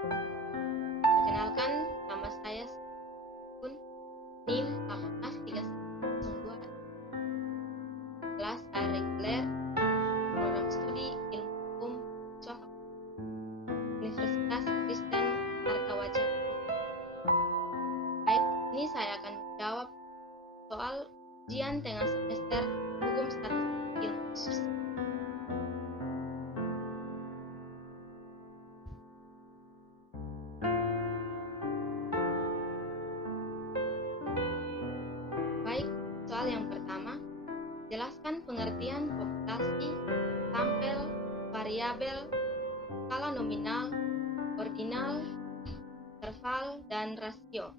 Perkenalkan, nama saya Kun, NIM 183102, kelas A reguler, program studi ilmu hukum, Universitas Kristen Martawacana. Baik, ini saya akan menjawab soal ujian tengah semester hukum statistik ilmu khusus. Baik, soal yang pertama, jelaskan pengertian populasi, sampel, variabel, skala nominal, ordinal, interval, dan rasio.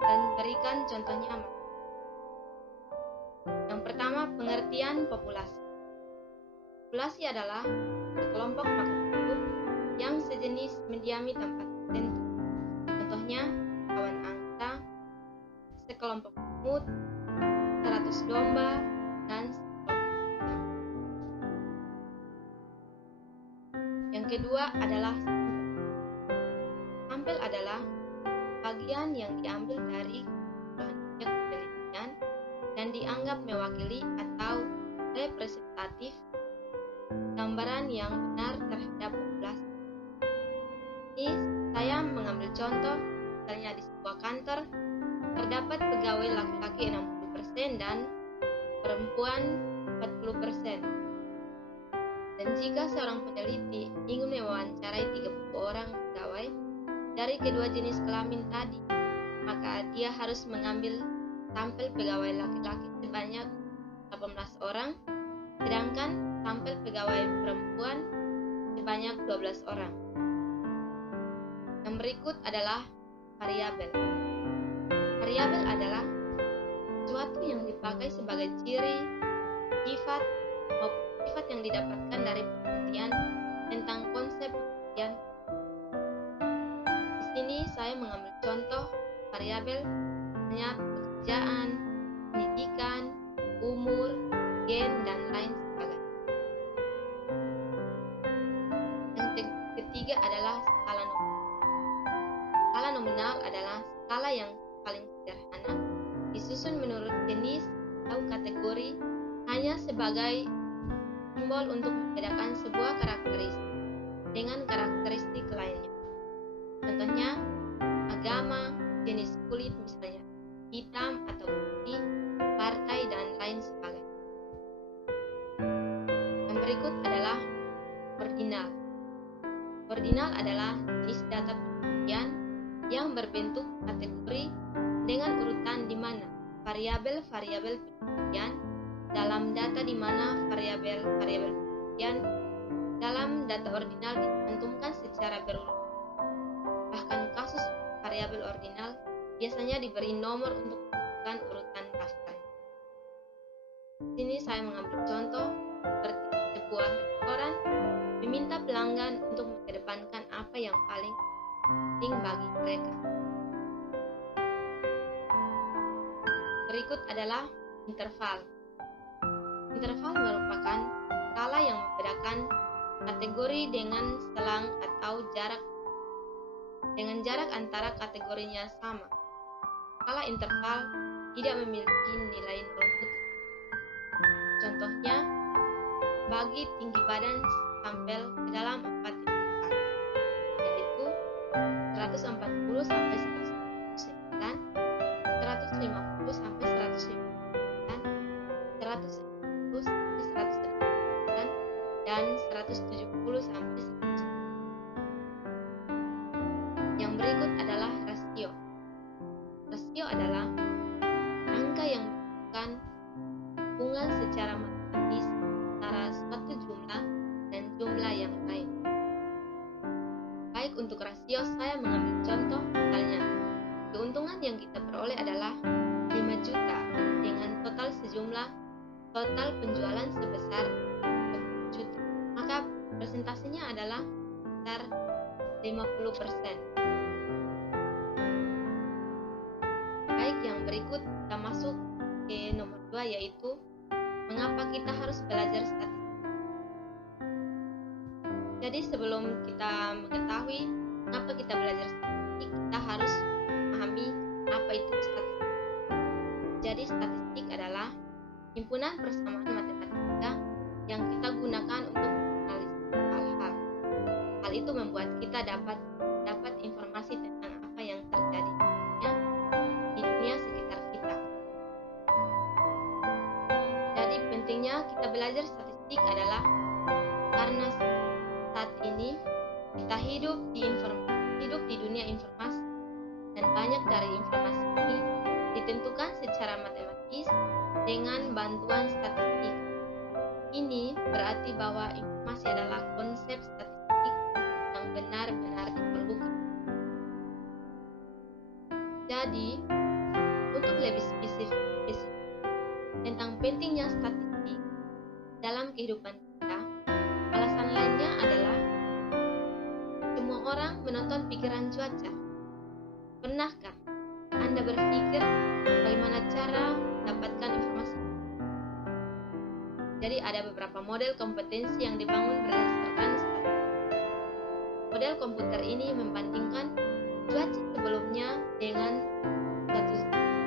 Dan berikan contohnya. Yang pertama, pengertian populasi. Populasi adalah sekelompok makhluk hidup yang sejenis mendiami tempat tertentu. Contohnya, kawan angsa, sekelompok semut, 100 domba, dan sekelompok kuda. Yang kedua adalah sampel. Sampel adalah bagian yang diambil dari objek penelitian dan dianggap mewakili atau representatif gambaran yang benar terhadap populasi. Ini saya mengambil contoh, misalnya di sebuah kantor terdapat pegawai laki-laki 60% dan perempuan 40%. Dan jika seorang peneliti ingin mewawancarai 30 orang pegawai dari kedua jenis kelamin tadi, maka dia harus mengambil sampel pegawai laki-laki sebanyak 18 orang, sedangkan sampel pegawai perempuan sebanyak 12 orang. Yang berikut adalah variabel. Variabel adalah sesuatu yang dipakai sebagai ciri, sifat, maupun sifat yang didapatkan dari penelitian tentang konsep penelitian. Di sini saya mengambil contoh variabel, misalnya pekerjaan, pendidikan, umur, gen, dan lain sebagainya. Yang ketiga adalah skala nominal. Skala nominal adalah skala yang paling sederhana, disusun menurut jenis atau kategori hanya sebagai simbol untuk membedakan sebuah karakteristik dengan karakteristik lainnya. Contohnya, agama, jenis kulit misalnya hitam atau putih, partai, dan lain sebagainya. Yang berikut adalah ordinal. Ordinal adalah jenis data penelitian yang berbentuk kategori dengan urutan di mana variabel-variabel penelitian dalam data di mana variabel-variabel penelitian dalam data ordinal dicantumkan secara berurutan. Bahkan kasus variabel ordinal biasanya diberi nomor untuk menentukan urutan daftarnya. Di sini saya mengambil contoh seperti sebuah restoran meminta pelanggan untuk mengedepankan apa yang paling penting bagi mereka. Berikut adalah interval. Interval merupakan skala yang membedakan kategori dengan selang atau jarak antara kategorinya sama. Skala interval tidak memiliki nilai nol mutlak. Contohnya, bagi tinggi badan sampel ke dalam 4 interval, yaitu 140 sampai 149, 150 sampai 159, 110 sampai 109, dan 170 sampai 100. Yang berikut adalah rasio. Rasio adalah angka yang menunjukkan hubungan secara matematis antara suatu jumlah dan jumlah yang lain. Baik, untuk rasio saya mengambil contoh, misalnya keuntungan yang kita peroleh adalah 5 juta dengan total penjualan sebesar 10 juta. Maka presentasinya adalah sekitar 50%. Baik, yang berikut kita masuk ke nomor 2, yaitu mengapa kita harus belajar statistik. Jadi sebelum kita mengetahui mengetahui mengapa kita belajar statistik, kita harus memahami apa itu statistik. Jadi statistik adalah himpunan persamaan matematika yang kita gunakan untuk menganalisis hal-hal. Hal itu membuat kita dapat informasi tentang apa yang terjadi di dunia sekitar kita. Jadi pentingnya kita belajar statistik adalah karena saat ini kita hidup di dunia informasi, dan banyak dari informasi ini ditentukan secara matematis dengan bantuan statistik. Ini berarti bahwa informasi adalah konsep statistik yang benar-benar diperlukan. Jadi, untuk lebih spesifik tentang pentingnya statistik dalam kehidupan kita, alasan lainnya adalah semua orang menonton pikiran cuaca. Pernahkah Anda berpikir bagaimana cara mendapatkan informasi? Jadi ada beberapa model kompetensi yang dibangun berdasarkan statistik. Model komputer ini membandingkan cuaca sebelumnya dengan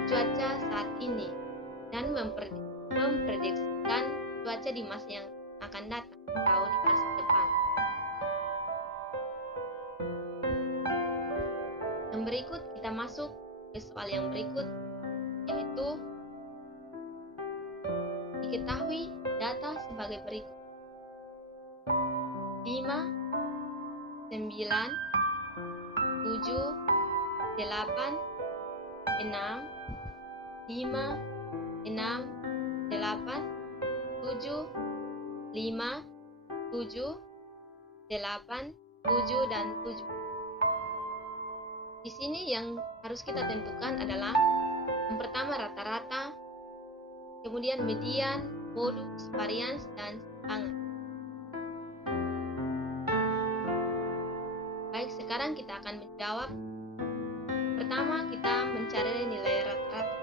cuaca saat ini dan memprediksikan cuaca di masa yang akan datang atau di masa depan. Yang berikut kita masuk ke soal yang berikut, yaitu diketahui data sebagai berikut: 5, 9, 7, 8, 6, 5, 6, 8, 7, 5, 7, 8, 7, dan 7. Di sini yang harus kita tentukan adalah yang pertama rata-rata, kemudian median, modus, varians, dan simpangan. Baik, sekarang kita akan menjawab. Pertama, kita mencari nilai rata-rata.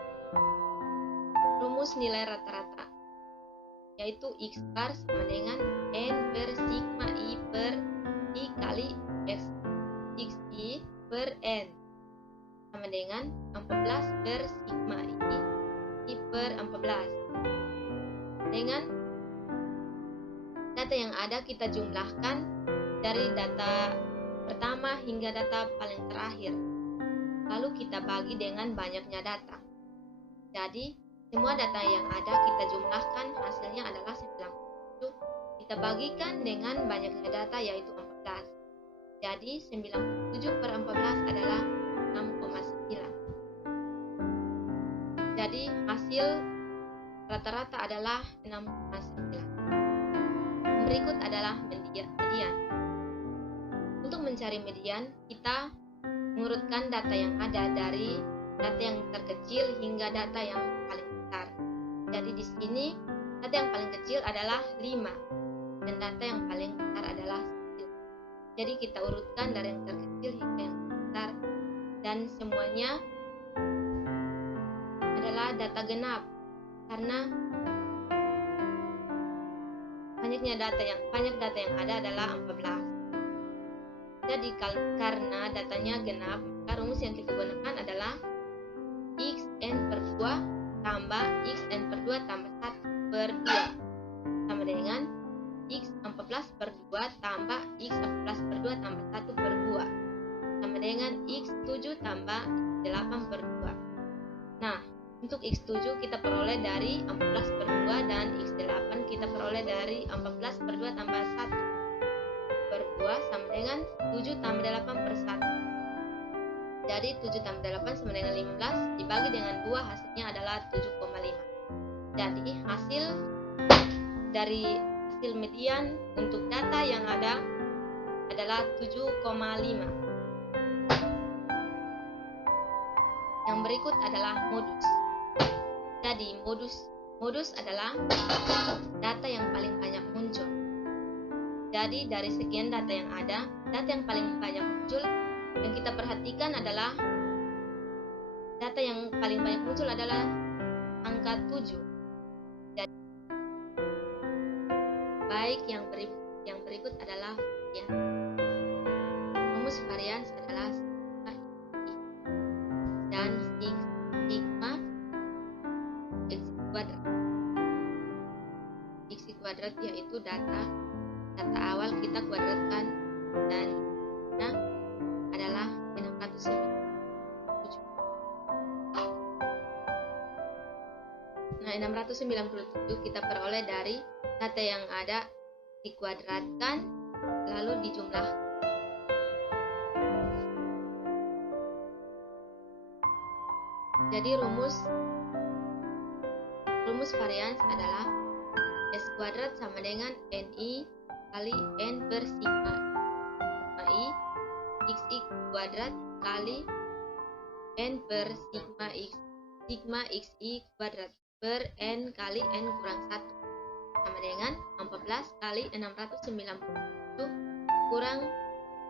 Rumus nilai rata-rata yaitu X bar sama dengan N per sigma I per I kali X. XI per N sama dengan 14 per sigma I per 14. Dengan data yang ada kita jumlahkan dari data pertama hingga data paling terakhir. Lalu kita bagi dengan banyaknya data. Jadi semua data yang ada kita jumlahkan, hasilnya adalah 97. Kita bagikan dengan banyaknya data yaitu 14. Jadi 97 per 14 adalah 6,9. Jadi hasil rata-rata adalah 6,9. Berikut adalah median. Untuk mencari median, kita mengurutkan data yang ada dari data yang terkecil hingga data yang paling besar. Jadi di sini data yang paling kecil adalah 5 dan data yang paling besar adalah 9. Jadi kita urutkan dari yang terkecil hingga yang besar, dan semuanya adalah data genap karena banyak data yang ada adalah 14. Jadi karena datanya genap, maka rumus yang kita gunakan adalah xn per 2 tambah xn per 2 tambah 1 per 2 sama dengan x 14 per 2 tambah x 14 per 2 tambah 1 per 2 sama dengan x 7 tambah 8 per 2. Nah, untuk x7 kita peroleh dari 14 per 2 dan x8 kita peroleh dari 14 per 2 tambah 1 per 2 sama dengan 7 tambah 8 per 1. Jadi 7 tambah 8 sama dengan 15 dibagi dengan 2 hasilnya adalah 7,5. Jadi hasil median untuk data yang ada adalah 7,5. Yang berikut adalah modus. Jadi modus adalah data yang paling banyak muncul. Jadi dari sekian data yang ada, data yang paling banyak muncul yang kita perhatikan adalah data yang paling banyak muncul adalah angka 7. Jadi, baik, yang berikut adalah ya. rumus varians adalah dan sigma x kuadrat. X kuadrat yaitu data awal kita kuadratkan, dan adalah 697. Nah, 697 kita peroleh dari data yang ada dikuadratkan lalu dijumlah. Jadi rumus varians adalah S kuadrat sama dengan NI kali N per sigma I xi kuadrat kali N per sigma xi kuadrat per N kali N kurang 1 sama dengan 14 kali 697 kurang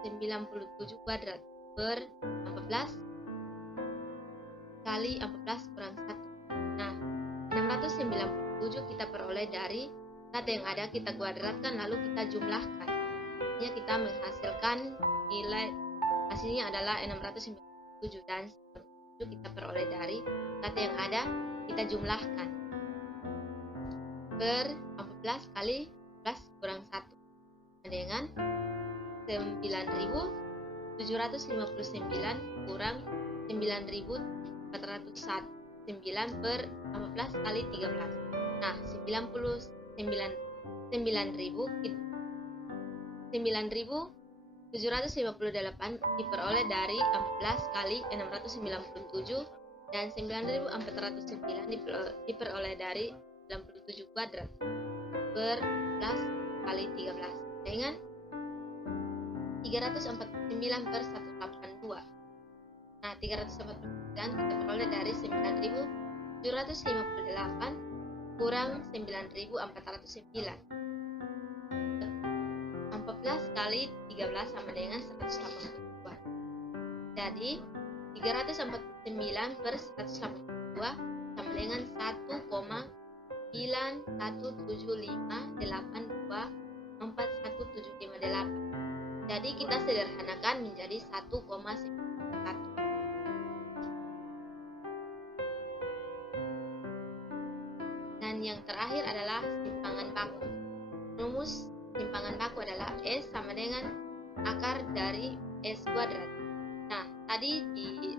97 kuadrat per 14 kali 14 kurang 1. Nah, 697 kita peroleh dari data yang ada, kita kuadratkan lalu kita jumlahkan. Ini kita menghasilkan nilai hasilnya adalah 697, dan 97 kita peroleh dari data yang ada, kita jumlahkan per 14 kali 14 kurang 1 dengan 9.759 kurang 9.401 9 per 14 kali 13. Nah, 9.758 diperoleh dari 14 kali 697 dan 9.409 diperoleh dari 97 kuadrat per 14 kali 13 dengan 349 per 182. Nah, 349 kita peroleh dari 9.758 kurang 9.409. 14 kali 13 sama dengan 182. Jadi 349 per 182 sama dengan 1,91758241758. Jadi kita sederhanakan menjadi 1,91. Dan yang terakhir adalah simpangan baku. Rumus simpangan baku adalah S sama dengan akar dari S kuadrat. Nah, tadi di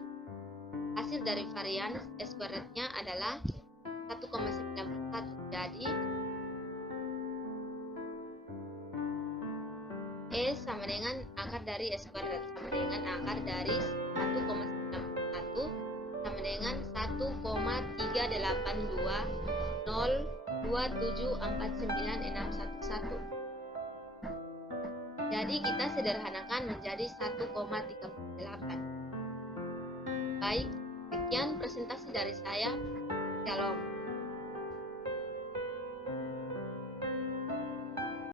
hasil dari varians S kuadratnya adalah 1,91. Jadi S sama dengan akar dari S kuadrat sama dengan akar dari 1,91 sama dengan 1,38202749611. Jadi kita sederhanakan menjadi 1,38. Baik, sekian presentasi dari saya. Shalom.